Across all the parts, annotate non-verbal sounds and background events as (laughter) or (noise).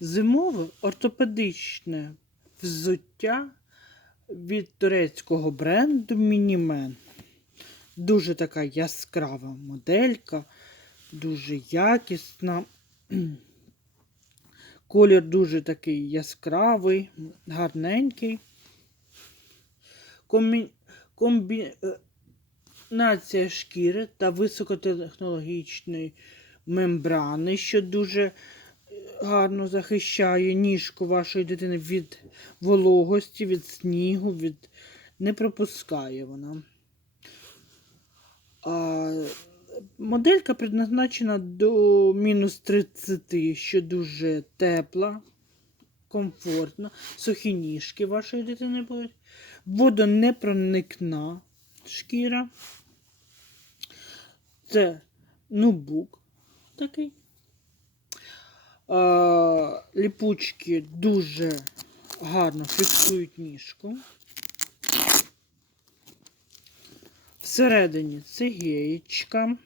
Зимове ортопедичне взуття від турецького бренду Мінімен. Дуже така яскрава моделька, дуже якісна. (clears throat) Колір дуже такий яскравий, гарненький. Комбі... Комбінація шкіри та високотехнологічної мембрани, що дуже е, гарно захищає ніжку вашої дитини від вологості, від снігу, від... не пропускає вона. А, моделька предназначена до мінус 30, що дуже тепла, комфортна. Сухі ніжки вашої дитини будуть. Водонепроникна шкіра. Це нубук такий. А, ліпучки дуже гарно фіксують ніжку. Всередині це геєчка.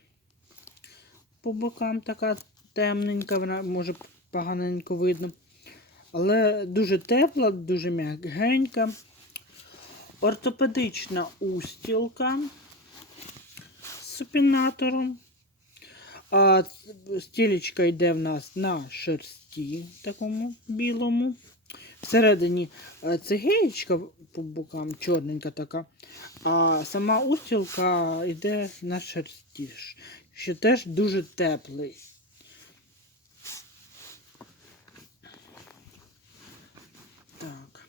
По бокам така темненька, вона може поганенько видно. Але дуже тепла, дуже м'ягенька. Ортопедична устілка з супінатором. А стілечка йде в нас на шерсті, такому білому. Всередині е, це геєчка по бокам, чорненька така. А сама устілка йде на шерсті, що теж дуже теплий. Так.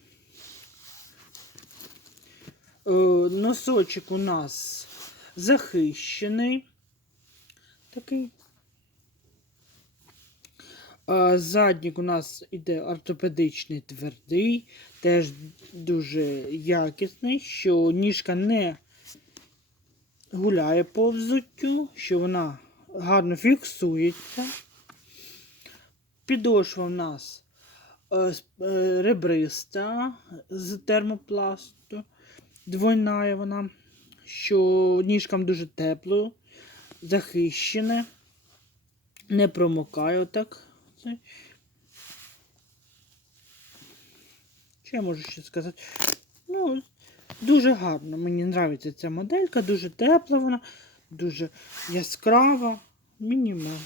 Е, Носочок у нас захищений. Такий. Заднік у нас іде ортопедичний твердий, теж дуже якісний, що ніжка не гуляє по взуттю, що вона гарно фіксується. Підошва в нас е, е, ребриста з термопласту, двойна вона, що ніжкам дуже тепло, захищене, не промокає отак. Що я можу ще сказати? Ну, дуже гарно. Мені подобається ця моделька, дуже тепла вона, дуже яскрава, мінімал.